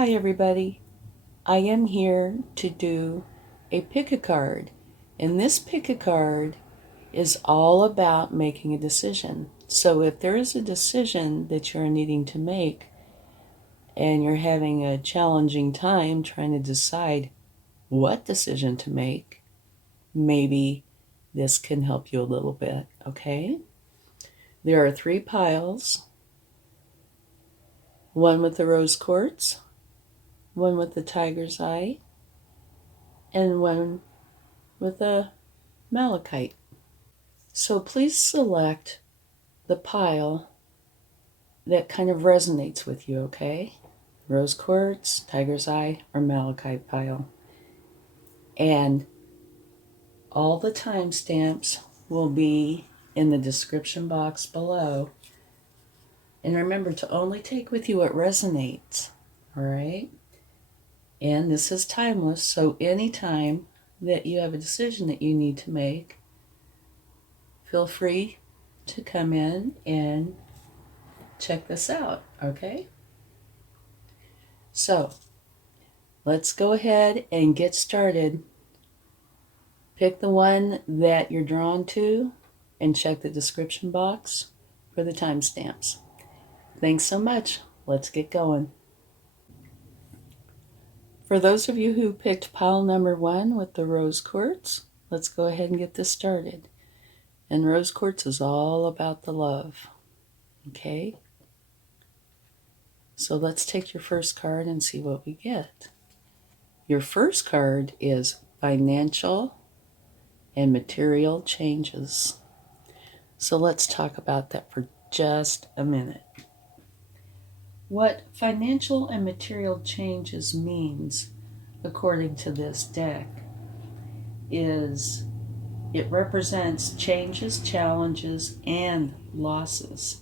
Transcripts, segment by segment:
Hi everybody, I am here to do a pick a card, and this pick a card is all about making a decision. So if there is a decision that you're needing to make and you're having a challenging time trying to decide what decision to make, maybe this can help you a little bit, okay? There are 3 piles, one with the rose quartz, one with the tiger's eye, and one with a malachite. So please select the pile that kind of resonates with you, okay? Rose quartz, tiger's eye, or malachite pile. And all the timestamps will be in the description box below. And remember to only take with you what resonates, all right? And this is timeless, so anytime that you have a decision that you need to make, feel free to come in and check this out, okay? So, let's go ahead and get started. Pick the one that you're drawn to and check the description box for the timestamps. Thanks so much. Let's get going. For those of you who picked pile number 1 with the rose quartz, let's go ahead and get this started. And rose quartz is all about the love, okay? So let's take your first card and see what we get. Your first card is financial and material changes. So let's talk about that for just a minute. What financial and material changes means, according to this deck, is it represents changes, challenges, and losses,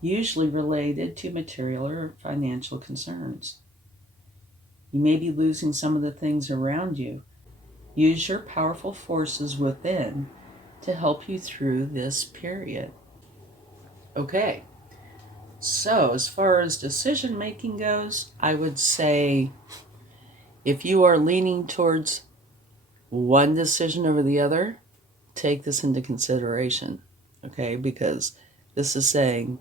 usually related to material or financial concerns. You may be losing some of the things around you. Use your powerful forces within to help you through this period. Okay, so as far as decision making goes, I would say if you are leaning towards one decision over the other, take this into consideration, okay? Because this is saying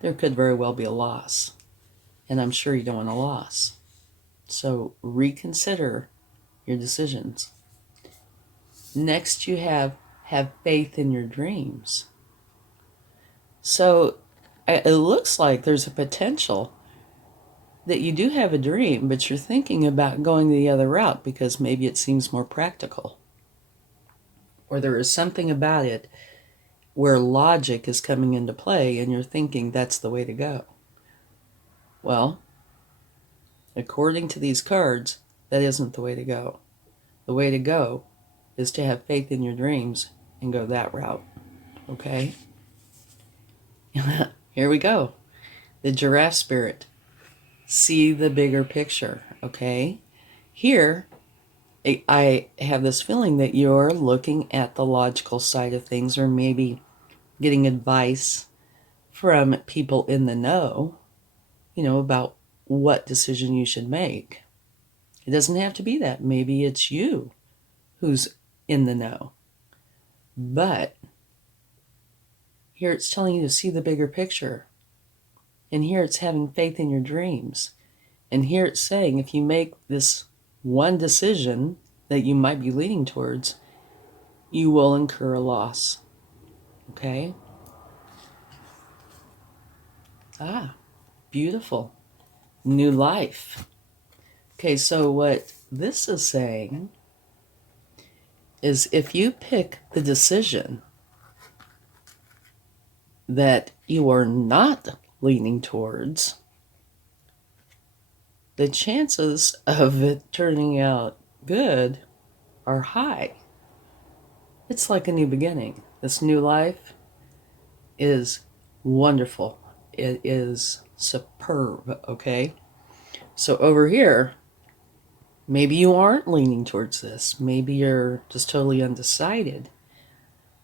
there could very well be a loss, and I'm sure you don't want a loss. So reconsider your decisions. Next, you have faith in your dreams. So it looks like there's a potential that you do have a dream, but you're thinking about going the other route because maybe it seems more practical. Or there is something about it where logic is coming into play and you're thinking that's the way to go. Well, according to these cards, that isn't the way to go. The way to go is to have faith in your dreams and go that route, okay? Here we go. The giraffe spirit. See the bigger picture, okay? Here, I have this feeling that you're looking at the logical side of things, or maybe getting advice from people in the know, about what decision you should make. It doesn't have to be that. Maybe it's you who's in the know. But here it's telling you to see the bigger picture. And here it's having faith in your dreams. And here it's saying if you make this one decision that you might be leaning towards, you will incur a loss. Okay? Beautiful. New life. Okay, so what this is saying is if you pick the decision that you are not leaning towards, the chances of it turning out good are high. It's like a new beginning. This new life is wonderful. It is superb, okay? So over here, maybe you aren't leaning towards this. Maybe you're just totally undecided.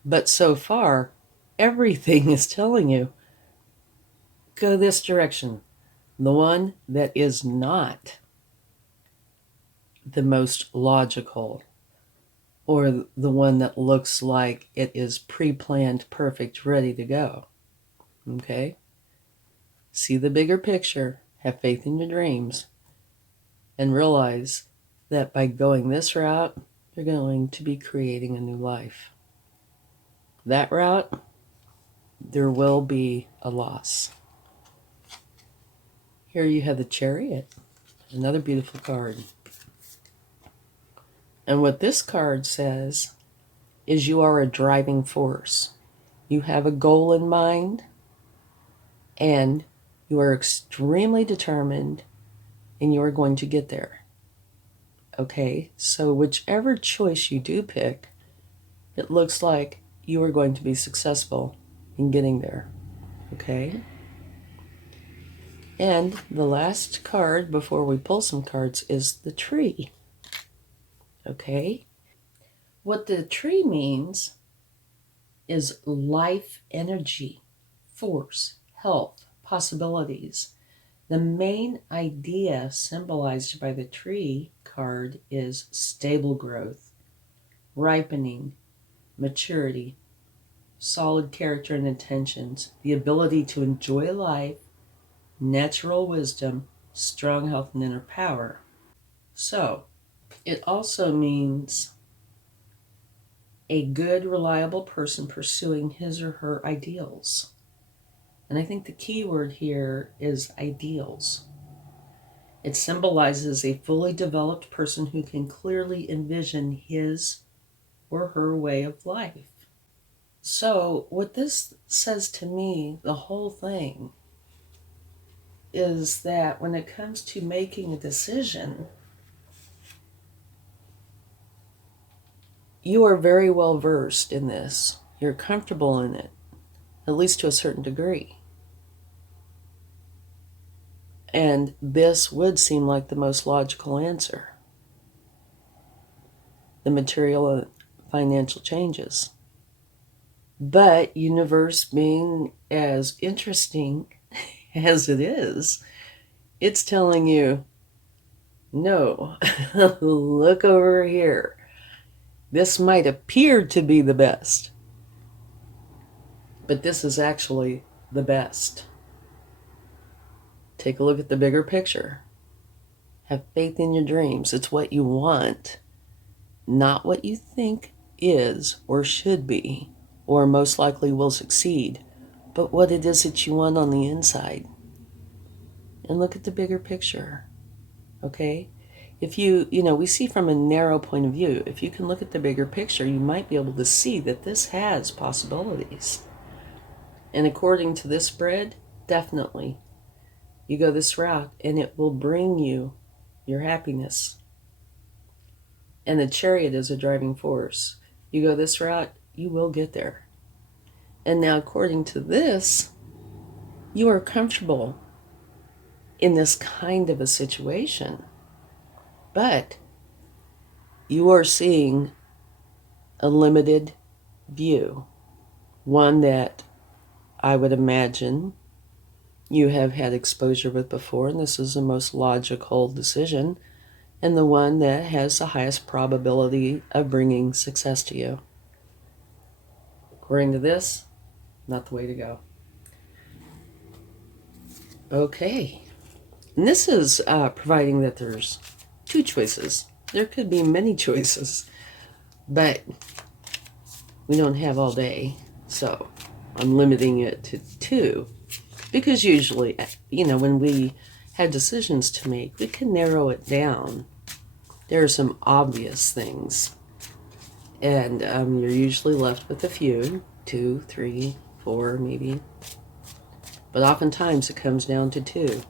But so far, everything is telling you, go this direction. The one that is not the most logical, or the one that looks like it is pre-planned, perfect, ready to go. Okay? See the bigger picture, have faith in your dreams, and realize that by going this route, you're going to be creating a new life. That route, there will be a loss. Here you have the Chariot, another beautiful card. And what this card says is you are a driving force. You have a goal in mind, and you are extremely determined, and you are going to get there. Okay, so whichever choice you do pick, it looks like you are going to be successful in getting there. Okay? And the last card before we pull some cards is the tree. Okay? What the tree means is life energy, force, health, possibilities. The main idea symbolized by the tree card is stable growth, ripening, maturity, solid character and intentions, the ability to enjoy life, natural wisdom, strong health, and inner power. So, it also means a good, reliable person pursuing his or her ideals. And I think the key word here is ideals. It symbolizes a fully developed person who can clearly envision his or her way of life. So, what this says to me, the whole thing, is that when it comes to making a decision, you are very well versed in this. You're comfortable in it, at least to a certain degree. And this would seem like the most logical answer. The material and financial changes. But universe being as interesting as it is, it's telling you, no, look over here. This might appear to be the best, but this is actually the best. Take a look at the bigger picture. Have faith in your dreams. It's what you want, not what you think is or should be or most likely will succeed, but what it is that you want on the inside. And look at the bigger picture, okay? If we see from a narrow point of view. If you can look at the bigger picture, you might be able to see that this has possibilities. And according to this spread, definitely, you go this route and it will bring you your happiness. And the Chariot is a driving force. You go this route, you will get there. And now, according to this, you are comfortable in this kind of a situation. But you are seeing a limited view, one that I would imagine you have had exposure with before, and this is the most logical decision, and the one that has the highest probability of bringing success to you. According to this, not the way to go. Okay. And this is providing that there's two choices. There could be many choices, but we don't have all day, so I'm limiting it to two. Because usually, when we have decisions to make, we can narrow it down. There are some obvious things, and you're usually left with a few, 2, 3, 4 maybe. But oftentimes it comes down to two.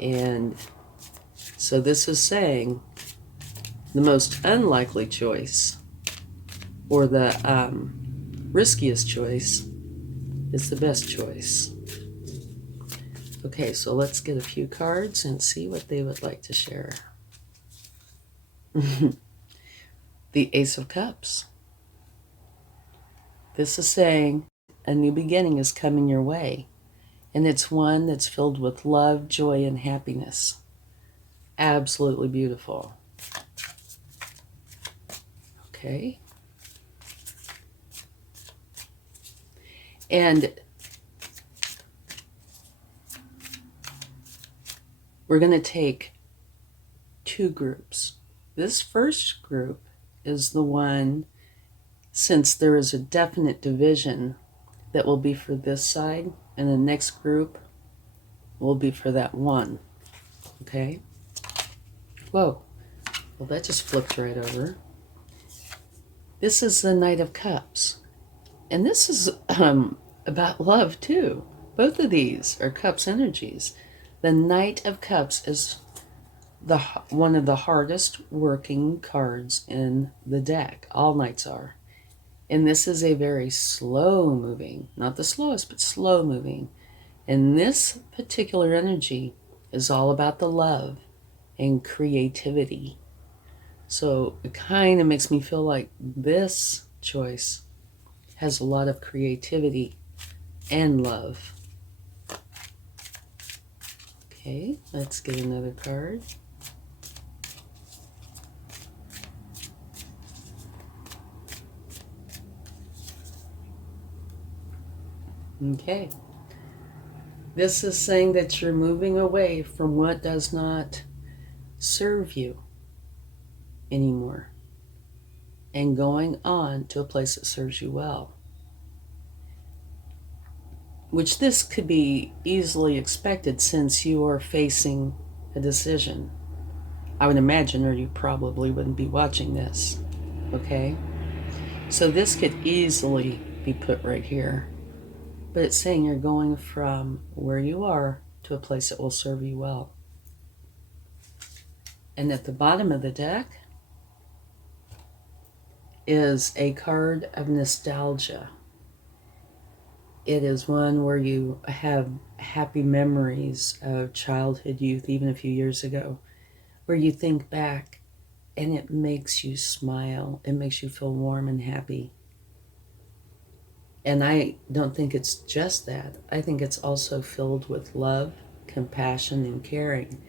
And so this is saying the most unlikely choice, or the riskiest choice, is the best choice. Okay, so let's get a few cards and see what they would like to share. The Ace of Cups. This is saying a new beginning is coming your way, and it's one that's filled with love, joy, and happiness. Absolutely beautiful. Okay. And we're going to take two groups. This first group is the one, since there is a definite division, that will be for this side, and the next group will be for that one. Okay? Whoa. Well, that just flipped right over. This is the Knight of Cups. And this is about love, too. Both of these are Cups energies. The Knight of Cups is one of the hardest working cards in the deck. All Knights are. And this is a very slow moving, not the slowest, but slow moving. And this particular energy is all about the love and creativity. So it kind of makes me feel like this choice has a lot of creativity and love. Okay, let's get another card. Okay. This is saying that you're moving away from what does not serve you anymore and going on to a place that serves you well. Which this could be easily expected since you are facing a decision. I would imagine, or you probably wouldn't be watching this. Okay? So this could easily be put right here. But it's saying you're going from where you are to a place that will serve you well. And at the bottom of the deck is a card of nostalgia. It is one where you have happy memories of childhood, youth, even a few years ago, where you think back and it makes you smile. It makes you feel warm and happy. And I don't think it's just that. I think it's also filled with love, compassion, and caring.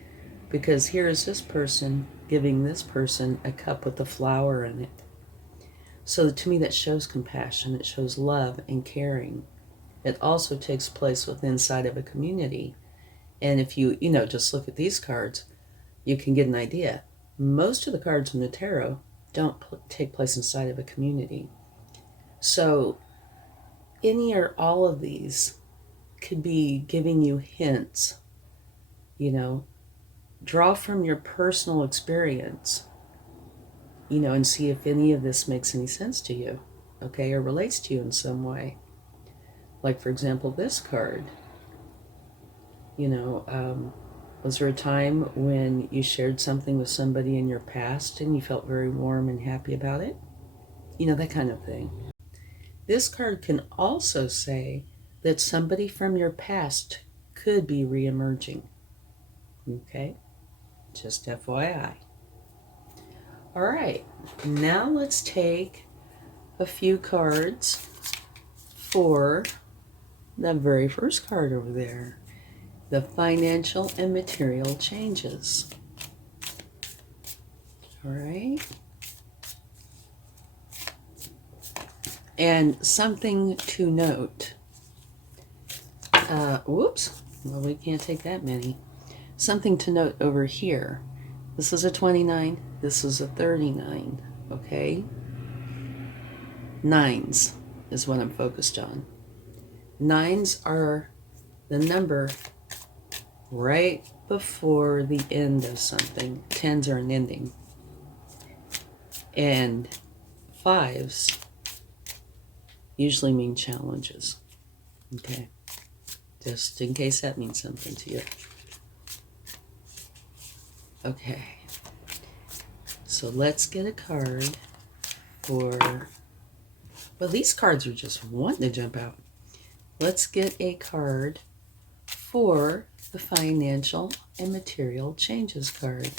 Because here is this person giving this person a cup with a flower in it. So to me that shows compassion, it shows love and caring. It also takes place within inside of a community. And if you just look at these cards, you can get an idea. Most of the cards in the tarot don't take place inside of a community. So any or all of these could be giving you hints. Draw from your personal experience, and see if any of this makes any sense to you, okay, or relates to you in some way. Like, for example, this card. Was there a time when you shared something with somebody in your past and you felt very warm and happy about it? That kind of thing. This card can also say that somebody from your past could be reemerging. Okay? Just FYI. All right. Now let's take a few cards for the very first card over there. The financial and material changes. All right. And something to note. Whoops. Well, we can't take that many. Something to note over here. This is a 29. This is a 39. Okay? Nines is what I'm focused on. Nines are the number right before the end of something. Tens are an ending. And fives usually mean challenges. Okay? Just in case that means something to you. Okay. So let's get a card for... Well, these cards are just wanting to jump out. Let's get a card for the financial and material changes card.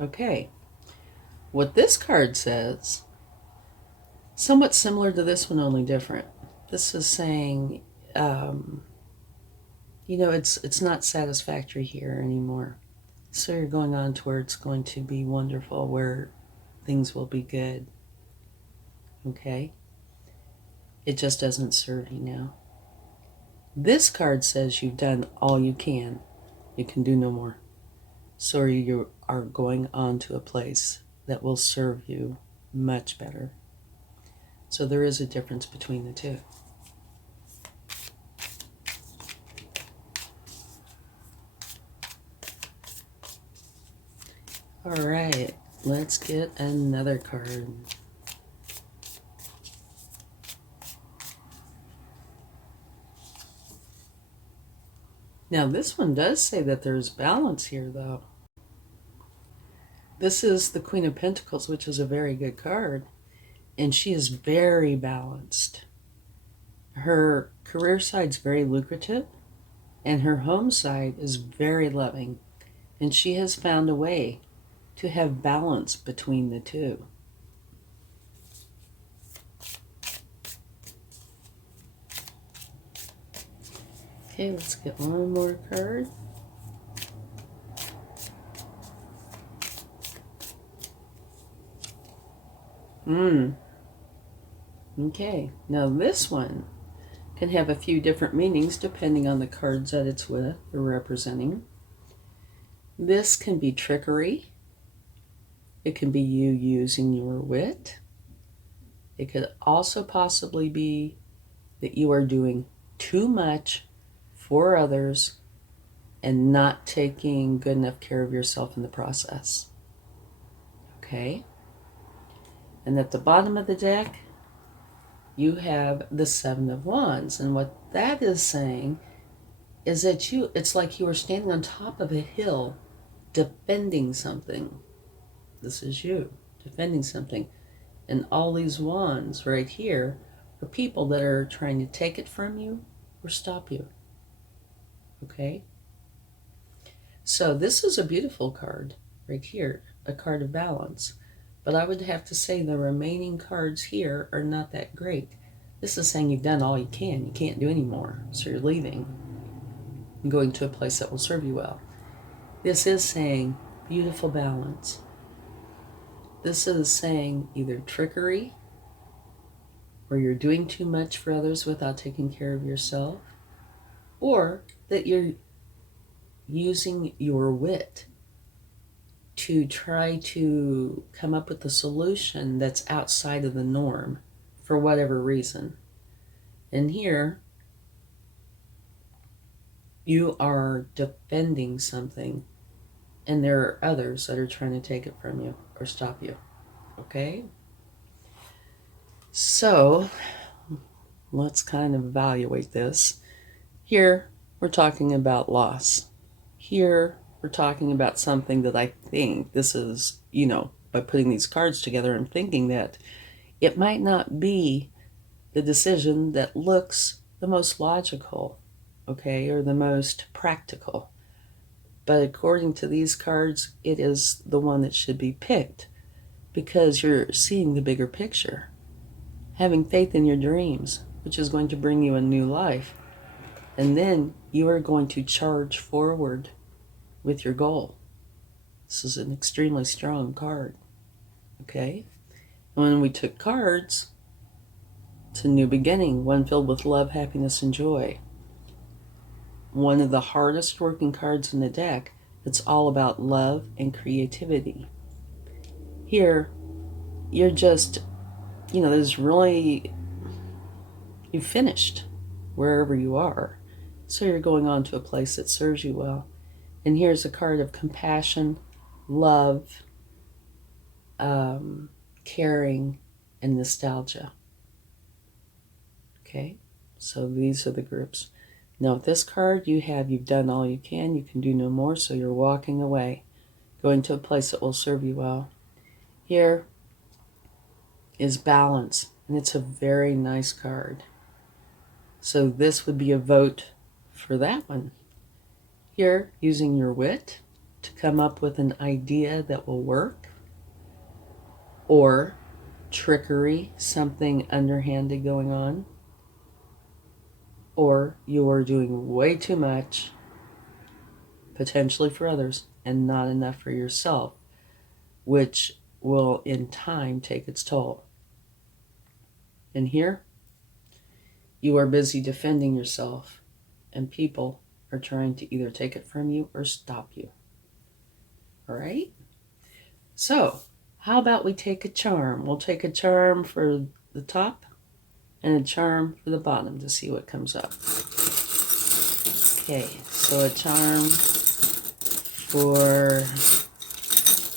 Okay. What this card says, somewhat similar to this one, only different. This is saying it's not satisfactory here anymore. So you're going on to where it's going to be wonderful, where things will be good. Okay? It just doesn't serve you now. This card says you've done all you can. You can do no more. So you are going on to a place that will serve you much better. So there is a difference between the two. All right, let's get another card. Now this one does say that there's balance here, though. This is the Queen of Pentacles, which is a very good card. And she is very balanced. Her career side's very lucrative, and her home side is very loving. And she has found a way to have balance between the two. Okay, let's get one more card. Okay, now this one can have a few different meanings depending on the cards that it's with or representing. This can be trickery. It can be you using your wit. It could also possibly be that you are doing too much for others and not taking good enough care of yourself in the process. Okay? And at the bottom of the deck, you have the Seven of Wands. And what that is saying is that it's like you were standing on top of a hill defending something. This is you defending something. And all these wands right here are people that are trying to take it from you or stop you. Okay? So this is a beautiful card right here, a card of balance. But I would have to say the remaining cards here are not that great. This is saying you've done all you can. You can't do any more. So you're leaving and going to a place that will serve you well. This is saying beautiful balance. This is saying either trickery, or you're doing too much for others without taking care of yourself, or that you're using your wit to try to come up with a solution that's outside of the norm for whatever reason. And here, you are defending something, and there are others that are trying to take it from you or stop you. Okay? So, let's kind of evaluate this. Here, we're talking about loss. Here, we're talking about something that I think this is, by putting these cards together, I'm thinking that it might not be the decision that looks the most logical, okay, or the most practical. But according to these cards, it is the one that should be picked because you're seeing the bigger picture. Having faith in your dreams, which is going to bring you a new life. And then you are going to charge forward with your goal. This is an extremely strong card. Okay? And when we took cards, it's a new beginning, one filled with love, happiness, and joy. One of the hardest working cards in the deck. It's all about love and creativity. Here, you're just, there's really, you've finished wherever you are. So you're going on to a place that serves you well. And here's a card of compassion, love, caring, and nostalgia. Okay, so these are the groups. Now with this card, you've done all you can do no more, so you're walking away, going to a place that will serve you well. Here is balance, and it's a very nice card. So this would be a vote for that one. Here, using your wit to come up with an idea that will work, or trickery, something underhanded going on. or you are doing way too much, potentially for others, and not enough for yourself, which will in time take its toll. And here, you are busy defending yourself, and people are trying to either take it from you or stop you. All right? So, how about we take a charm? We'll take a charm for the top and a charm for the bottom to see what comes up. Okay, so a charm for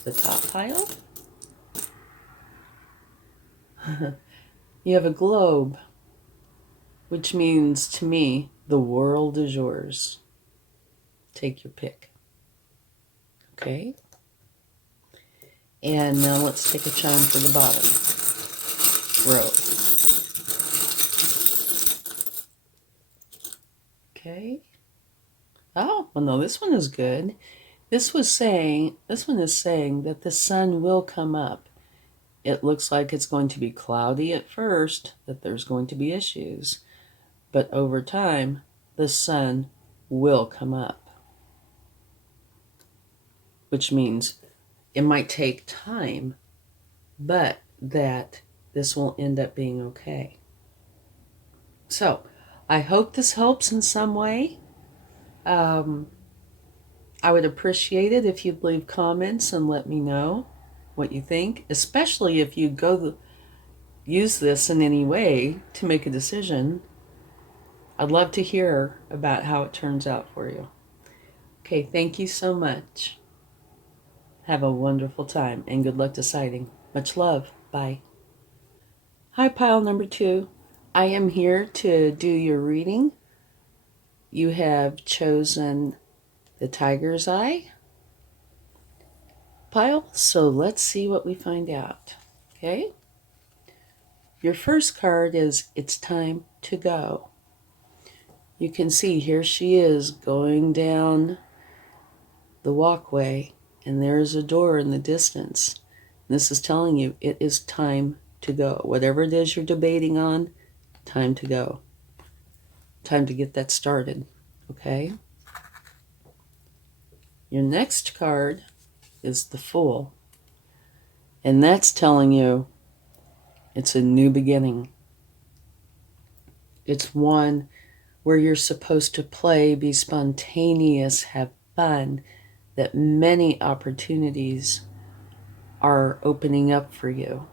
the top pile. You have a globe, which means to me, the world is yours. Take your pick. Okay? And now let's take a charm for the bottom row. Okay. Oh, well, no, this one is good. This one is saying that the sun will come up. It looks like it's going to be cloudy at first, that there's going to be issues. But over time, the sun will come up. Which means it might take time, but that this will end up being okay. So, I hope this helps in some way. I would appreciate it if you'd leave comments and let me know what you think, especially if you use this in any way to make a decision. I'd love to hear about how it turns out for you. Okay, thank you so much. Have a wonderful time and good luck deciding. Much love. Bye. Hi, pile number 2. I am here to do your reading. You have chosen the Tiger's Eye pile, so let's see what we find out. Okay? Your first card is It's Time to Go. You can see here she is going down the walkway, and there's a door in the distance. This is telling you it is time to go. Whatever it is you're debating on, time to go. Time to get that started. Okay? Your next card is the Fool. And that's telling you it's a new beginning. It's one where you're supposed to play, be spontaneous, have fun, that many opportunities are opening up for you.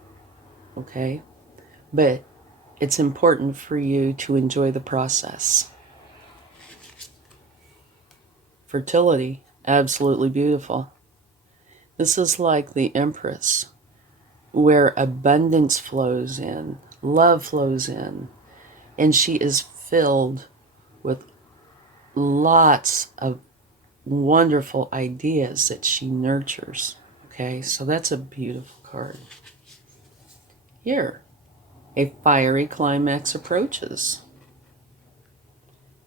Okay? But it's important for you to enjoy the process. Fertility, absolutely beautiful. This is like the Empress, where abundance flows in, love flows in, and she is filled with lots of wonderful ideas that she nurtures. Okay, so that's a beautiful card. Here, a fiery climax approaches.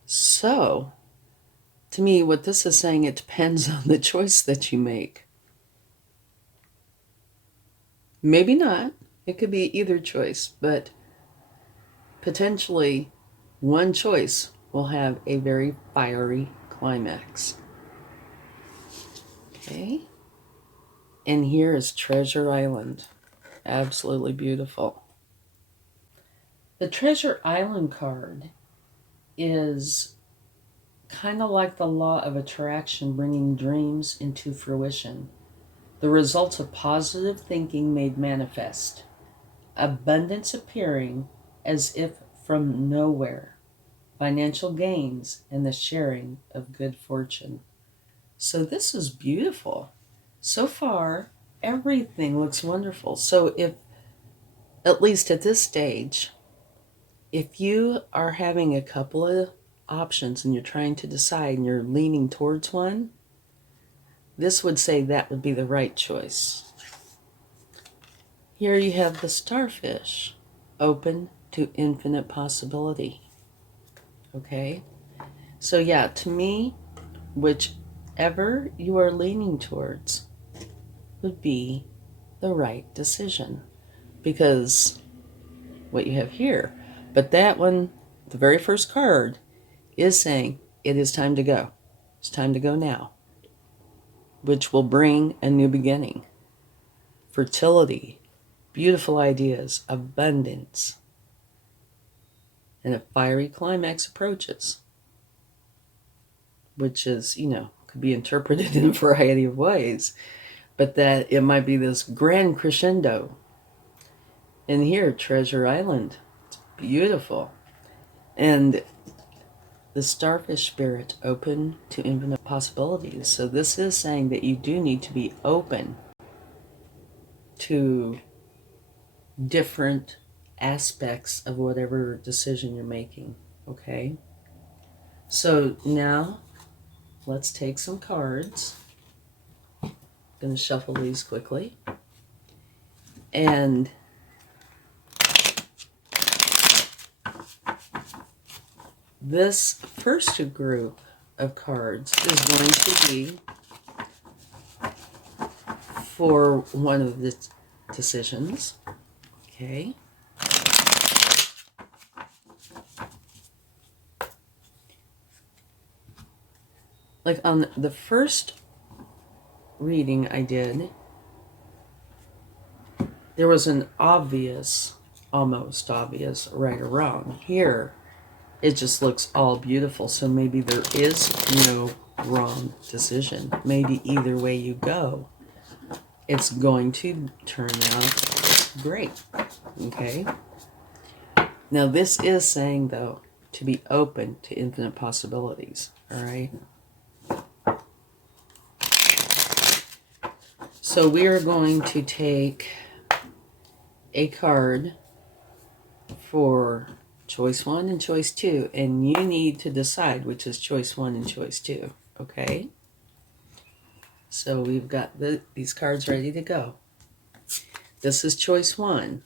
So, to me, what this is saying, it depends on the choice that you make. Maybe not. It could be either choice, but potentially one choice will have a very fiery climax. Okay. And here is Treasure Island. Absolutely beautiful. The Treasure Island card is kind of like the law of attraction, bringing dreams into fruition. The results of positive thinking made manifest. Abundance appearing as if from nowhere. Financial gains and the sharing of good fortune. So this is beautiful. So far, everything looks wonderful. So if, at least at this stage, if you are having a couple of options and you're trying to decide and you're leaning towards one, this would say that would be the right choice. Here you have the Starfish, open to infinite possibility. Okay? So yeah, to me, whichever you are leaning towards would be the right decision. Because what you have here, but that one, the very first card, is saying it is time to go. It's time to go now, which will bring a new beginning, fertility, beautiful ideas, abundance, and a fiery climax approaches, which is, could be interpreted in a variety of ways, but that it might be this grand crescendo. And here, Treasure Island, it's beautiful. And the starfish spirit, open to infinite possibilities. So this is saying that you do need to be open to different aspects of whatever decision you're making, okay? So now, let's take some cards. I'm going to shuffle these quickly. And this first group of cards is going to be for one of the decisions, okay? Like on the first reading I did, there was an obvious, almost obvious, right or wrong. Here, it just looks all beautiful, so maybe there is no wrong decision. Maybe either way you go, it's going to turn out great, okay? Now, this is saying, though, to be open to infinite possibilities, all right? So we are going to take a card for choice 1 and choice 2, and you need to decide which is choice 1 and choice 2, okay? So we've got these cards ready to go. This is choice 1.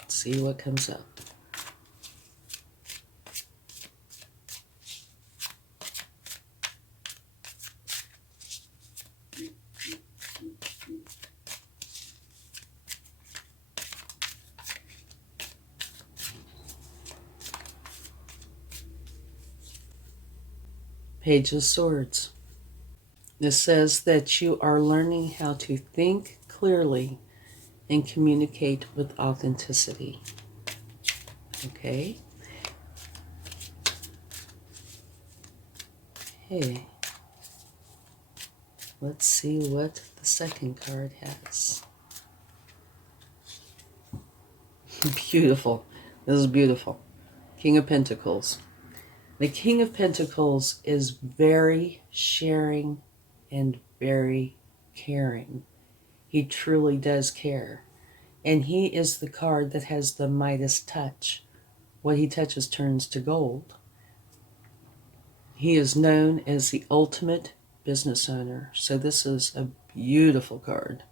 Let's see what comes up. Page of Swords. This says that you are learning how to think clearly and communicate with authenticity. Okay? Hey. Let's see what the second card has. Beautiful. This is beautiful. King of Pentacles. The King of Pentacles is very sharing and very caring. He truly does care. And he is the card that has the Midas touch. What he touches turns to gold. He is known as the ultimate business owner. So this is a beautiful card.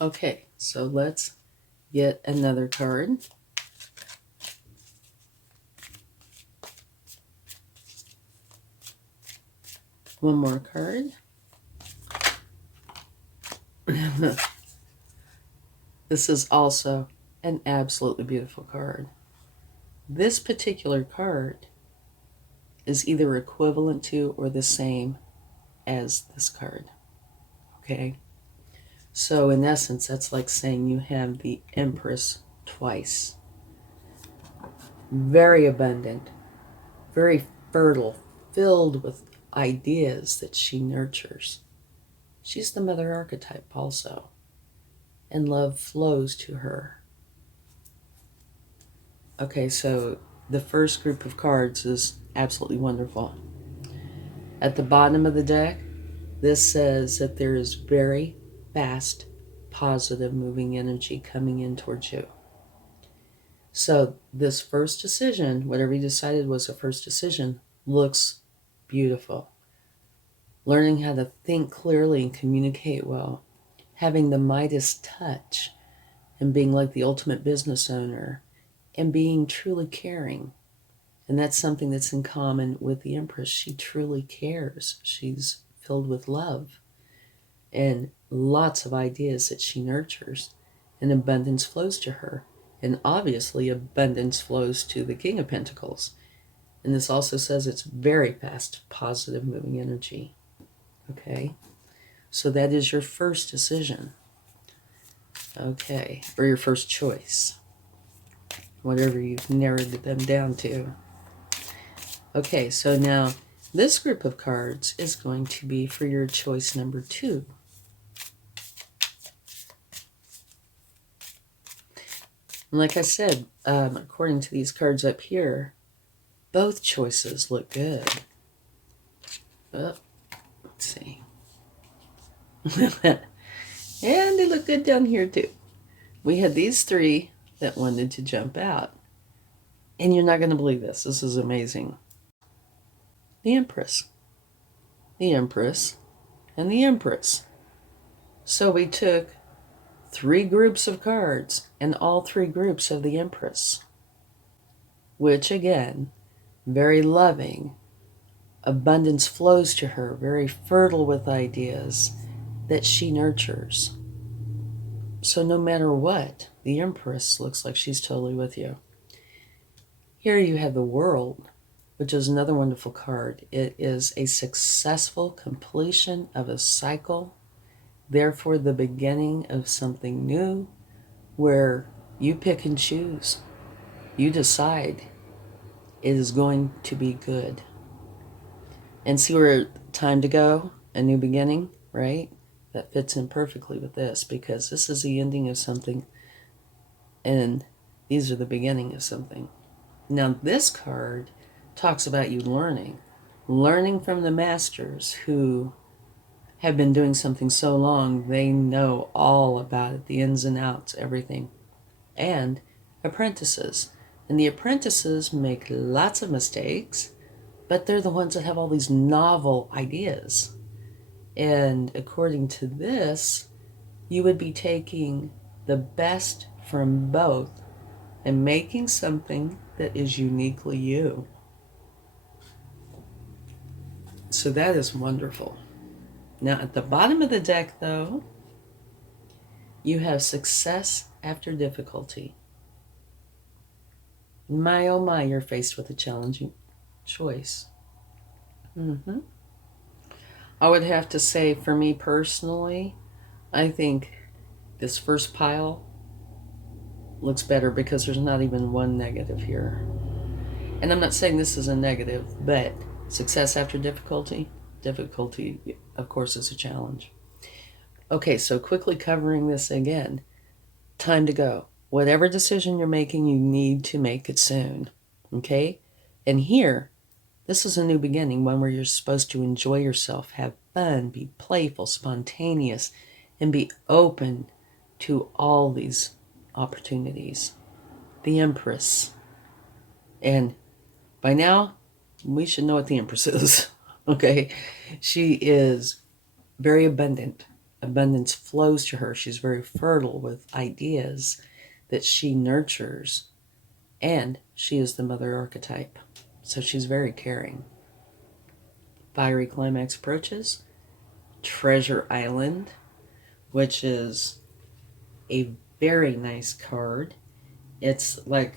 Okay, so let's get another card. One more card. This is also an absolutely beautiful card. This particular card is either equivalent to or the same as this card. Okay? So in essence, that's like saying you have the Empress twice. Very abundant, very fertile, filled with ideas that she nurtures. She's the mother archetype also, and love flows to her. Okay, so the first group of cards is absolutely wonderful. At the bottom of the deck, this says that there is very fast, positive moving energy coming in towards you. So this first decision, whatever you decided was a first decision, looks beautiful. Learning how to think clearly and communicate well, having the Midas touch, and being like the ultimate business owner, and being truly caring. And that's something that's in common with the Empress. She truly cares. She's filled with love and lots of ideas that she nurtures, and abundance flows to her. And obviously abundance flows to the King of Pentacles. And this also says it's very fast, positive moving energy. Okay, so that is your first decision. Okay, or your first choice, whatever you've narrowed them down to. Okay, so now this group of cards is going to be for your choice number 2. And like I said, according to these cards up here, both choices look good. Oh, let's see. And they look good down here too. We had these 3 that wanted to jump out. And you're not going to believe this. This is amazing. The Empress, the Empress, and the Empress. So we took 3 groups of cards, and all 3 groups of the Empress, which again, very loving, abundance flows to her, very fertile with ideas that she nurtures. So no matter what, the Empress looks like she's totally with you. Here you have the World, which is another wonderful card. It is a successful completion of a cycle, therefore the beginning of something new, where you pick and choose. You decide it is going to be good. And see where time to go, a new beginning, right? That fits in perfectly with this, because this is the ending of something, and these are the beginning of something. Now this card talks about you learning from the masters who have been doing something so long, they know all about it, the ins and outs, everything. And apprentices. And the apprentices make lots of mistakes, but they're the ones that have all these novel ideas. And according to this, you would be taking the best from both and making something that is uniquely you. So that is wonderful. Now at the bottom of the deck, though, you have success after difficulty. My oh my, you're faced with a challenging choice. I would have to say, for me personally, I think this first pile looks better because there's not even one negative here. And I'm not saying this is a negative, but success after difficulty, of course, is a challenge. Okay, so quickly covering this again. Time to go. Whatever decision you're making, you need to make it soon. Okay? And here, this is a new beginning, one where you're supposed to enjoy yourself, have fun, be playful, spontaneous, and be open to all these opportunities. The Empress. And by now, we should know what the Empress is. Okay? She is very abundant. Abundance flows to her. She's very fertile with ideas that she nurtures. And she is the mother archetype. So she's very caring. Fiery climax approaches. Treasure Island, which is a very nice card. It's like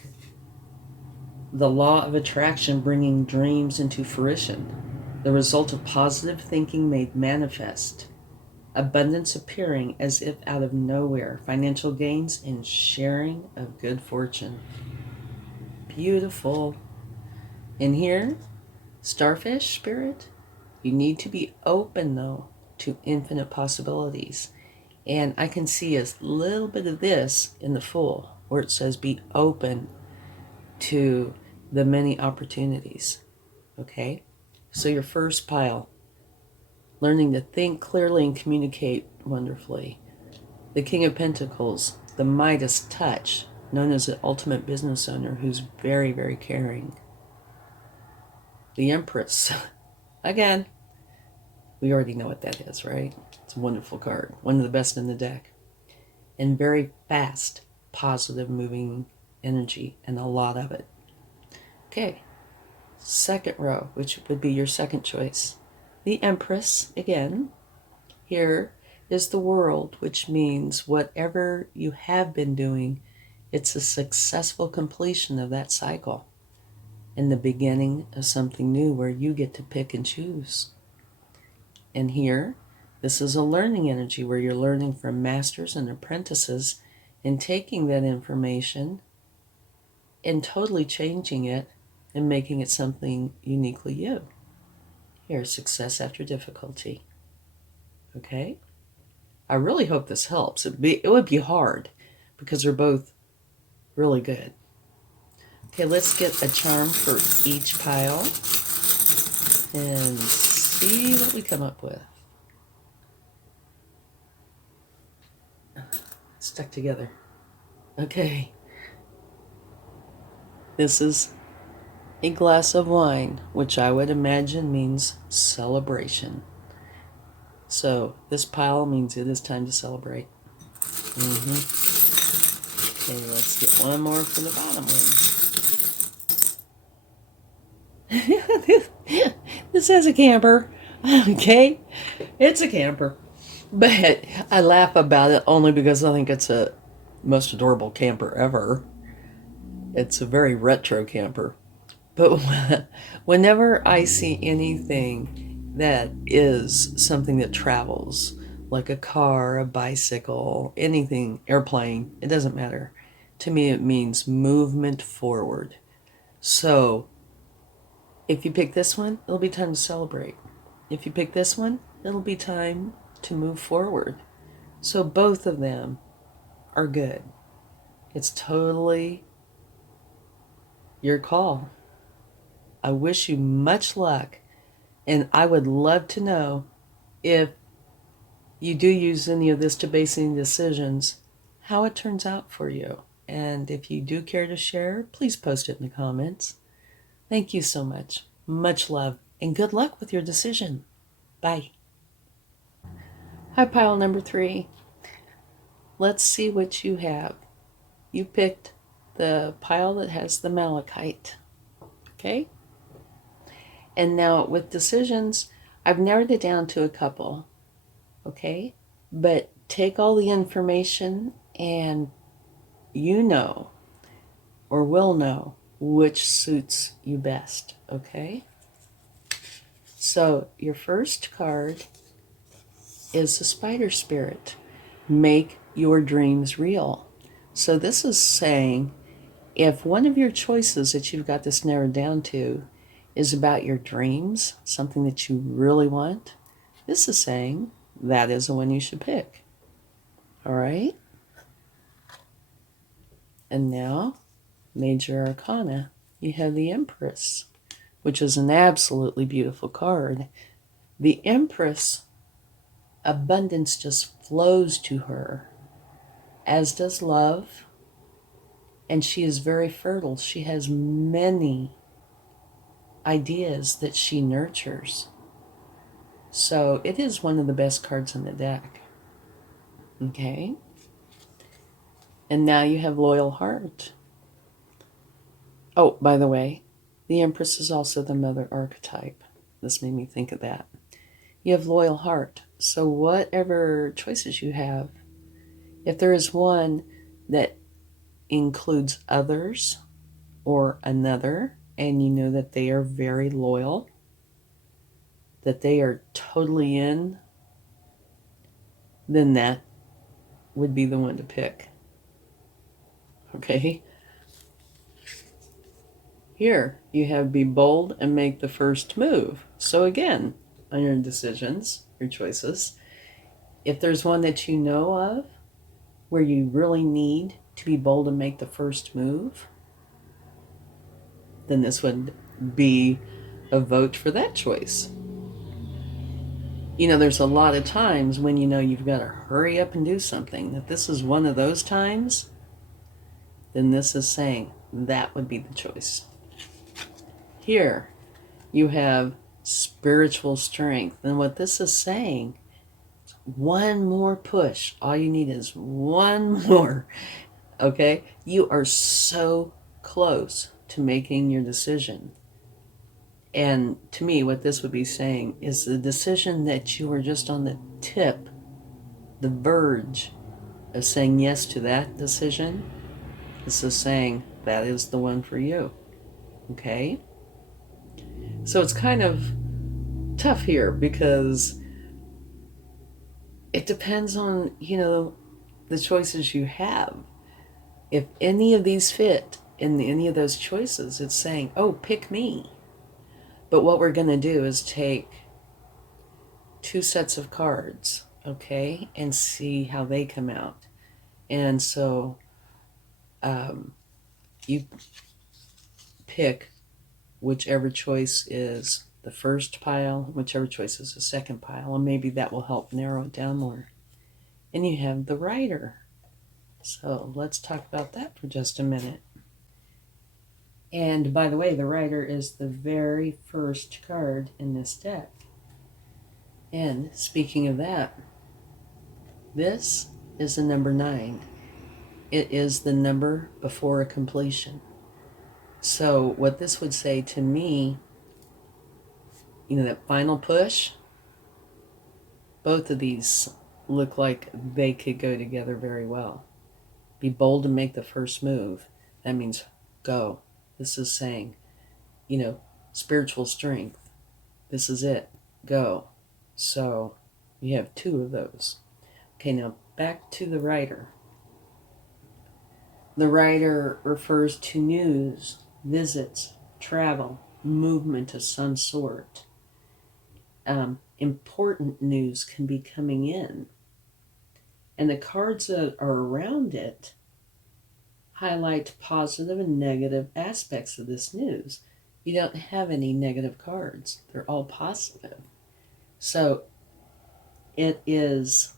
the law of attraction bringing dreams into fruition. The result of positive thinking made manifest. Abundance appearing as if out of nowhere. Financial gains and sharing of good fortune. Beautiful. In here, starfish spirit, you need to be open, though, to infinite possibilities. And I can see a little bit of this in the Fool, where it says be open to the many opportunities. Okay? So your first pile, learning to think clearly and communicate wonderfully. The King of Pentacles, the Midas touch, known as the ultimate business owner who's very, very caring. The Empress, again, we already know what that is, right? It's a wonderful card, one of the best in the deck. And very fast, positive moving energy, and a lot of it. Okay, second row, which would be your second choice. The Empress, again. Here is the World, which means whatever you have been doing, it's a successful completion of that cycle. and the beginning of something new where you get to pick and choose. And here, this is a learning energy where you're learning from masters and apprentices and taking that information and totally changing it and making it something uniquely you. Here, success after difficulty. Okay? I really hope this helps. It would be hard because they're both really good. Okay, let's get a charm for each pile and see what we come up with. Stuck together. Okay. This is a glass of wine, which I would imagine means celebration. So this pile means it is time to celebrate. Okay, let's get one more for the bottom one. This has a camper. Okay, it's a camper. But I laugh about it only because I think it's the most adorable camper ever. It's a very retro camper. But whenever I see anything that is something that travels, like a car, a bicycle, anything, airplane, it doesn't matter. To me, it means movement forward. So if you pick this one, it'll be time to celebrate. If you pick this one, it'll be time to move forward. So both of them are good. It's totally your call. I wish you much luck, and I would love to know if you do use any of this to base any decisions, how it turns out for you. And if you do care to share, please post it in the comments. Thank you so much. Much love, and good luck with your decision. Bye. Hi, pile number 3. Let's see what you have. You picked the pile that has the malachite. Okay? And now with decisions, I've narrowed it down to a couple. Okay? But take all the information and you know, or will know, which suits you best. Okay? So your first card is the spider spirit. Make your dreams real. So this is saying if one of your choices that you've got this narrowed down to is about your dreams, something that you really want, this is saying that is the one you should pick. All right? And now, Major Arcana, you have the Empress, which is an absolutely beautiful card. The Empress, abundance just flows to her, as does love, and she is very fertile. She has many ideas that she nurtures. So it is one of the best cards in the deck. Okay? And now you have Loyal Heart. Oh, by the way, the Empress is also the mother archetype. This made me think of that. You have Loyal Heart. So whatever choices you have, if there is one that includes others or another, and you know that they are very loyal, that they are totally in, then that would be the one to pick. Okay? Here, you have be bold and make the first move. So again, on your decisions, your choices, if there's one that you know of where you really need to be bold and make the first move, then this would be a vote for that choice. You know, there's a lot of times when you know you've got to hurry up and do something. If this is one of those times, then this is saying that would be the choice. Here, you have spiritual strength. And what this is saying, one more push. All you need is one more. Okay? You are so close to making your decision. And to me, what this would be saying is the decision that you were just on the tip, the verge of saying yes to that decision. This is saying that is the one for you. Okay? So it's kind of tough here because it depends on, the choices you have. If any of these fit in any of those choices, it's saying, oh, pick me. But what we're going to do is take 2 sets of cards, okay, and see how they come out. And so you pick whichever choice is the first pile, whichever choice is the second pile, and maybe that will help narrow it down more. And you have the writer. So let's talk about that for just a minute. And by the way, the writer is the very first card in this deck. And speaking of that, this is the number 9. It is the number before a completion. So what this would say to me, that final push, both of these look like they could go together very well. Be bold and make the first move. That means go. This is saying, spiritual strength. This is it. Go. So you have 2 of those. Okay, now back to the writer. The writer refers to news, visits, travel, movement of some sort. Important news can be coming in. And the cards that are around it highlight positive and negative aspects of this news. You don't have any negative cards. They're all positive. So it is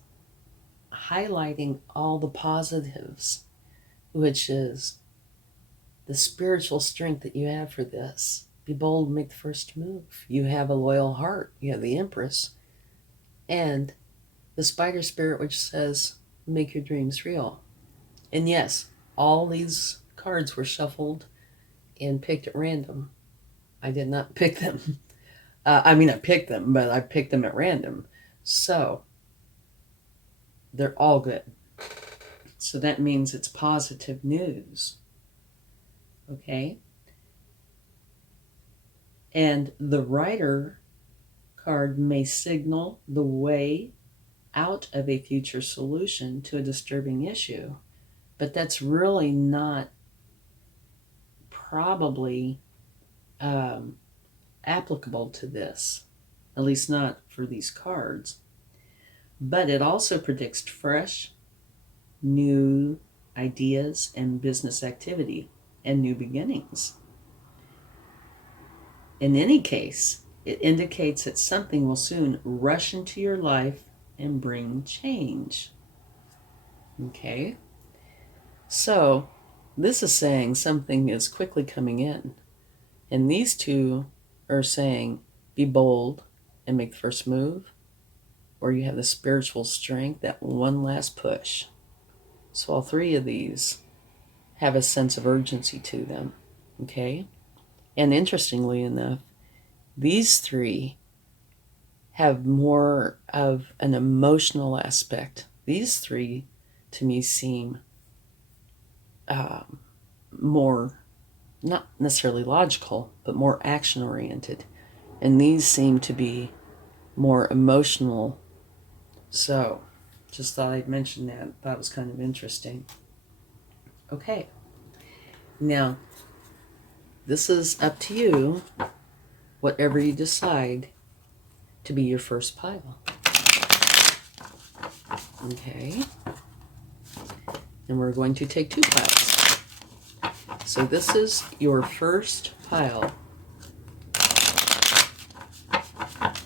highlighting all the positives, which is the spiritual strength that you have for this. Be bold and make the first move. You have a loyal heart. You have the Empress. And the Spider Spirit, which says, make your dreams real. And yes, all these cards were shuffled and picked at random. I did not pick them. I picked them, but I picked them at random. So they're all good. So that means it's positive news. Okay? And the writer card may signal the way out of a future solution to a disturbing issue. But that's really not probably applicable to this, at least not for these cards. But it also predicts fresh, new ideas and business activity and new beginnings. In any case, it indicates that something will soon rush into your life and bring change. Okay? So, this is saying something is quickly coming in. And these 2 are saying, be bold and make the first move, or you have the spiritual strength, that one last push. So all 3 of these have a sense of urgency to them, okay? And interestingly enough, these 3 have more of an emotional aspect. These 3, to me, seem more, not necessarily logical, but more action-oriented. And these seem to be more emotional. So, just thought I'd mention that. That was kind of interesting. Okay. Now, this is up to you, whatever you decide to be your first pile. Okay. And we're going to take 2 piles. So this is your first pile.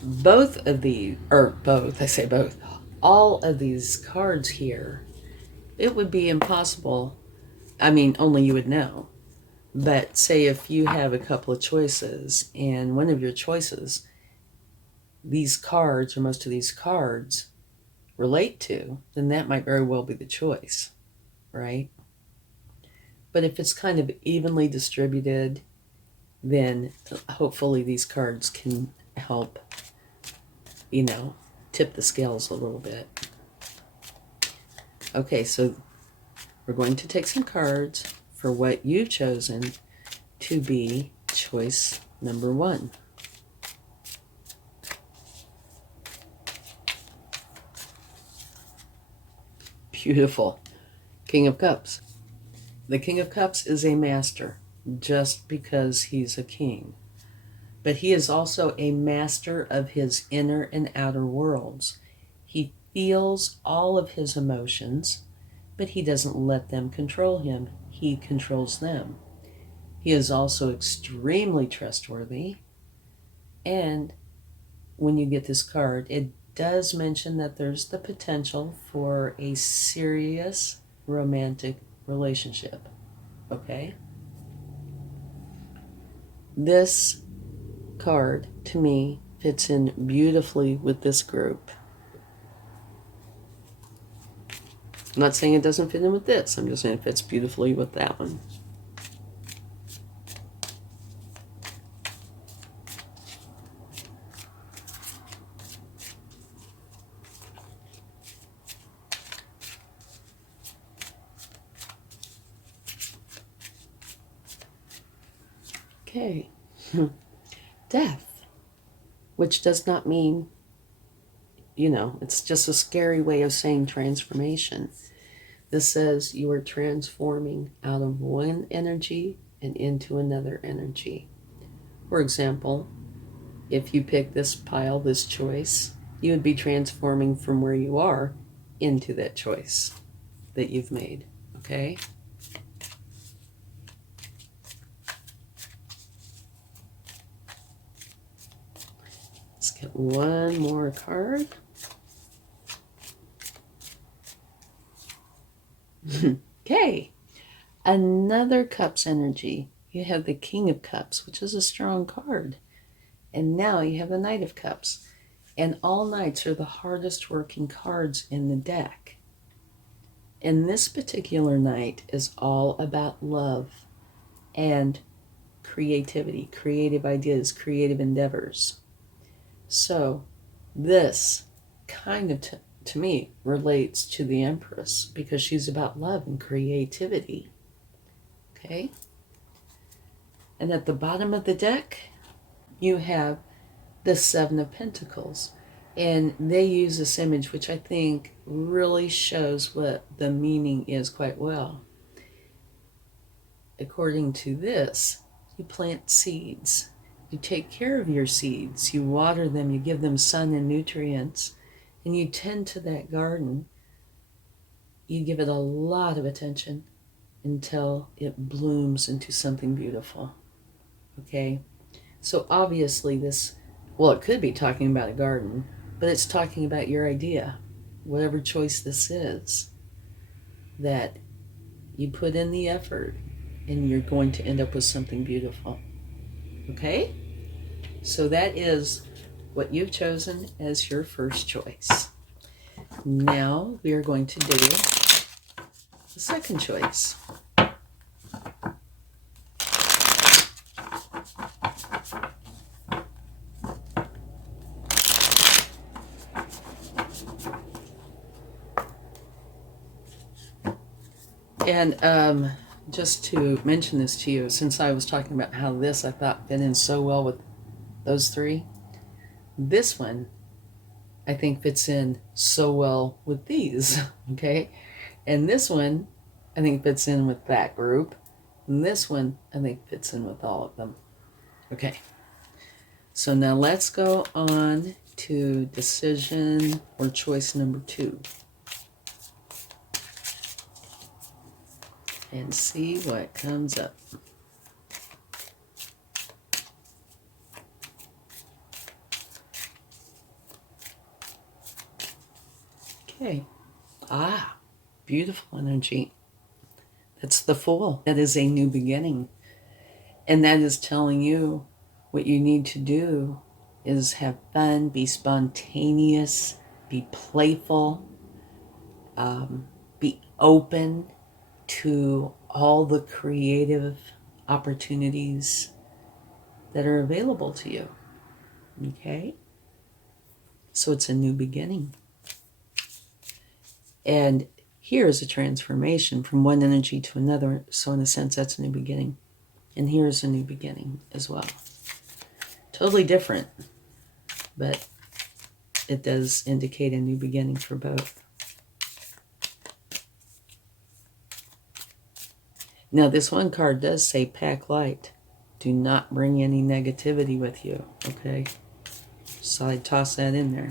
Both of these, all of these cards here, it would be impossible. Only you would know. But say if you have a couple of choices and one of your choices, these cards or most of these cards relate to, then that might very well be the choice, right? But if it's kind of evenly distributed, then hopefully these cards can help, tip the scales a little bit. Okay, so we're going to take some cards for what you've chosen to be choice number 1. beautiful. King of Cups. The King of Cups is a master just because he's a king. But he is also a master of his inner and outer worlds. He feels all of his emotions, but he doesn't let them control him. He controls them. He is also extremely trustworthy. And when you get this card, it does mention that there's the potential for a serious romantic relationship. Okay? This card, to me, fits in beautifully with this group. I'm not saying it doesn't fit in with this. I'm just saying it fits beautifully with that one. Okay. Death, which does not mean, it's just a scary way of saying transformation. This says you are transforming out of one energy and into another energy. For example, if you pick this pile, this choice, you would be transforming from where you are into that choice that you've made. Okay? Let's get one more card. Okay, another Cups energy. You have the King of Cups, which is a strong card. And now you have the Knight of Cups. And all Knights are the hardest working cards in the deck. And this particular Knight is all about love and creativity, creative ideas, creative endeavors. So this kind of, to me, relates to the Empress because she's about love and creativity. Okay? And at the bottom of the deck, you have the Seven of Pentacles. And they use this image, which I think really shows what the meaning is quite well. According to this, you plant seeds. You take care of your seeds. You water them. You give them sun and nutrients. And you tend to that garden. You give it a lot of attention until it blooms into something beautiful. Okay? So obviously this, it could be talking about a garden, but it's talking about your idea, whatever choice this is, that you put in the effort and you're going to end up with something beautiful. Okay? So that is what you've chosen as your first choice. Now we are going to do the second choice. And just to mention this to you, since I was talking about how this I thought fit in so well with those three, this one I think fits in so well with these, okay? And this one I think fits in with that group. And this one I think fits in with all of them. Okay. So now let's go on to decision or choice number 2. And see what comes up. Okay. Beautiful energy. That's the Fool. That is a new beginning. And that is telling you what you need to do is have fun, be spontaneous, be playful, be open to all the creative opportunities that are available to you. Okay? So it's a new beginning. And here is a transformation from one energy to another. So in a sense, that's a new beginning. And here's a new beginning as well. Totally different, but it does indicate a new beginning for both. Now, this one card does say pack light. Do not bring any negativity with you, okay? So I toss that in there.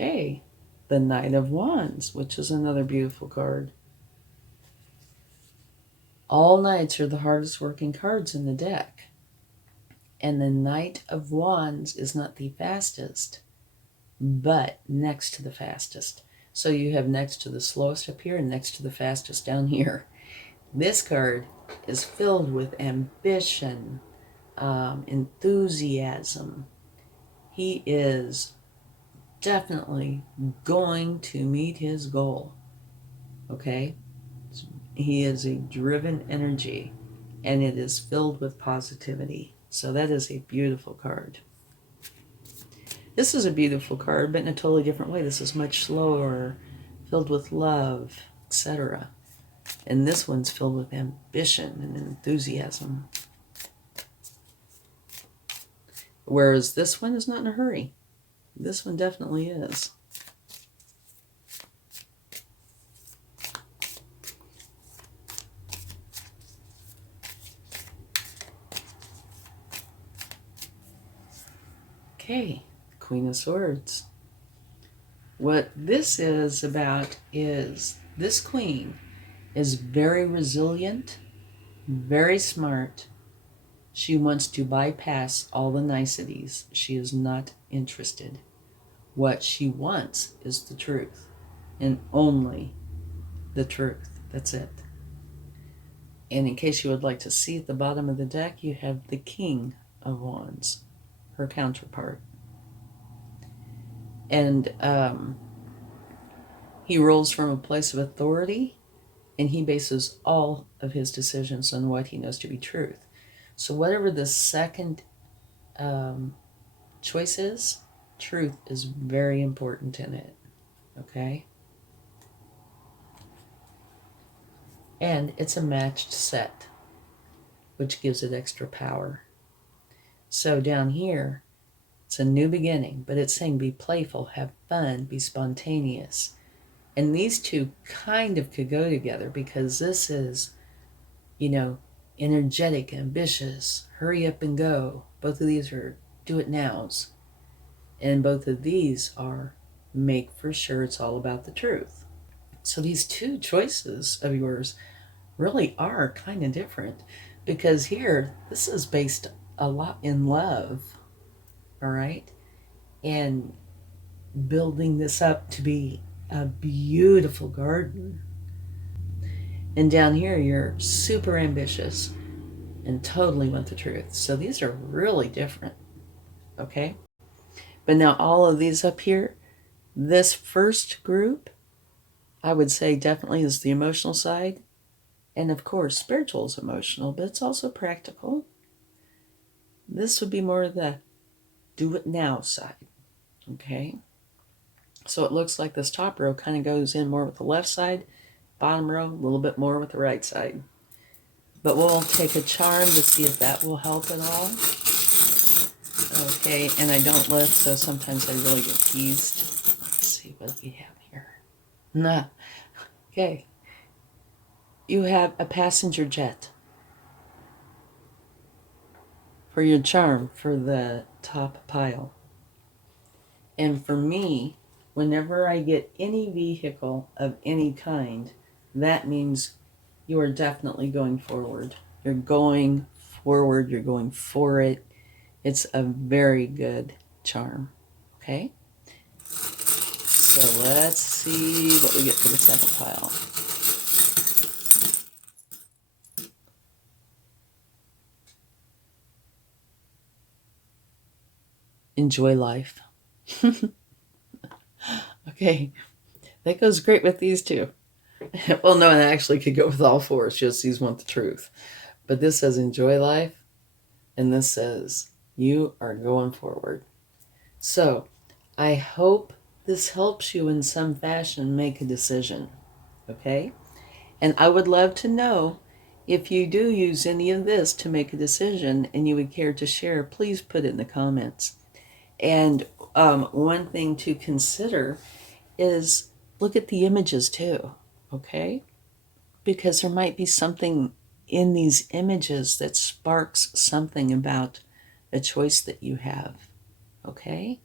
Okay, the Knight of Wands, which is another beautiful card. All Knights are the hardest working cards in the deck. And the Knight of Wands is not the fastest, but next to the fastest. So you have next to the slowest up here and next to the fastest down here. This card is filled with ambition, enthusiasm. He is definitely going to meet his goal, okay? He is a driven energy, and it is filled with positivity. So that is a beautiful card. This is a beautiful card, but in a totally different way. This is much slower, filled with love, etc. And this one's filled with ambition and enthusiasm. Whereas this one is not in a hurry. This one definitely is. Okay, Queen of Swords. What this is about is this queen is very resilient, very smart. She wants to bypass all the niceties. She is not interested. What she wants is the truth, and only the truth. That's it. And in case you would like to see at the bottom of the deck, you have the King of Wands, her counterpart. And he rules from a place of authority, and he bases all of his decisions on what he knows to be truth. So whatever the second choice is, truth is very important in it, okay? And it's a matched set, which gives it extra power. So down here, it's a new beginning, but it's saying be playful, have fun, be spontaneous. And these two kind of could go together because this is, energetic, ambitious, hurry up and go. Both of these are do it nows. And both of these are make for sure it's all about the truth. So these two choices of yours really are kind of different because here, this is based a lot in love, all right? And building this up to be a beautiful garden. And down here, you're super ambitious and totally want the truth. So these are really different, okay? But now all of these up here, this first group, I would say definitely is the emotional side. And of course, spiritual is emotional, but it's also practical. This would be more of the do it now side, okay? So it looks like this top row kind of goes in more with the left side, bottom row a little bit more with the right side. But we'll take a charm to see if that will help at all. Okay, and I don't lift, so sometimes I really get teased. Let's see what we have here. Nah. Okay. You have a passenger jet for your charm for the top pile. And for me, whenever I get any vehicle of any kind, that means you are definitely going forward. You're going forward, you're going for it. It's a very good charm, okay? So let's see what we get for the second pile. Enjoy life. Okay, that goes great with these two. Well, no, it actually could go with all four. It's just these want the truth. But this says enjoy life, and this says you are going forward. So I hope this helps you in some fashion make a decision, okay? And I would love to know if you do use any of this to make a decision and you would care to share, please put it in the comments. And one thing to consider is look at the images too, okay? Because there might be something in these images that sparks something about a choice that you have, okay?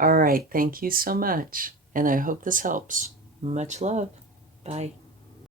All right, thank you so much, and I hope this helps. Much love. Bye.